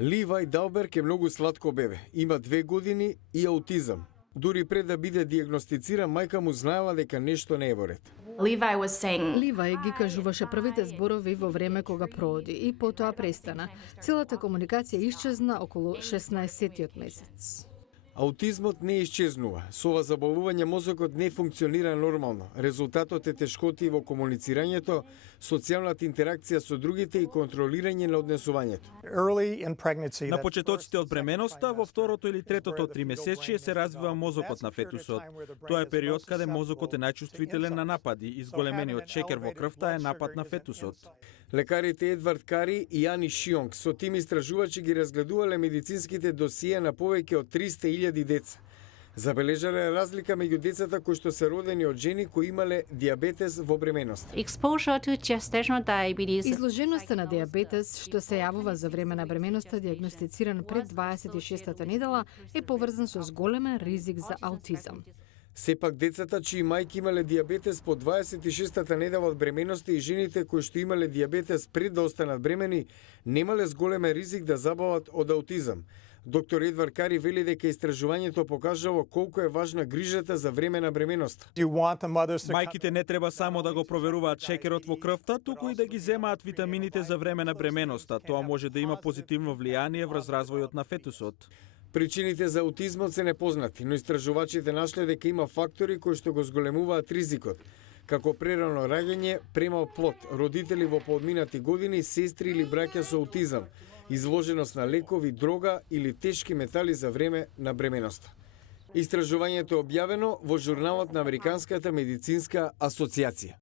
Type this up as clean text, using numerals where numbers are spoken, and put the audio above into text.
Ливај Далберг е многу сладко бебе. Има 2 години и аутизам. Дури пред да биде диагностициран, мајка му знаела дека нешто не е во ред. Ливај ги кажуваше првите зборови во време кога проди и потоа престана. Целата комуникација исчезна околу 16-тиот месец. Аутизмот не исчезнува. Со ова заболување мозокот не функционира нормално. Резултатот е тешкоти во комуницирањето, социјалната интеракција со другите и контролирање на однесувањето. На почетоците од бременоста, во второто или третото тримесечие се развива мозокот на фетусот. Тоа е период каде мозокот е најчувствителен на напади и зголемениот шекер во крвта е напад на фетусот. Лекарите Едвард Кари и Ани Шионг со тим истражувачи ги разгледувале медицинските досије на повеќе од 300.000 деца. Забележале разлика меѓу децата кои што се родени од жени кои имале диабетес во бременост. Изложеноста на диабетес, што се јавува за време на бременоста диагностициран пред 26-та недела, е поврзан со зголемен ризик за аутизам. Сепак децата чии мајки имале диабетес по 26-та недела од бременоста и жените кои што имале диабетес пред да останат бремени, немале зголемен ризик да заболат од аутизам. Доктор Едвард Кари вели дека истражувањето покажало колку е важна грижата за време на бременоста. Мајките не треба само да го проверуваат шекерот во крвта, туку и да ги земаат витамините за време на бременоста. Тоа може да има позитивно влијание врз развојот на фетусот. Причините за аутизмот се непознати, но истражувачите нашле дека има фактори кои што го зголемуваат ризикот, како прерано раѓање, премал плод, родители во поодминати години, сестри или браќа со аутизам, изложеност на лекови, дрога или тешки метали за време на бременоста. Истражувањето е објавено во журналот на Американската медицинска асоциација.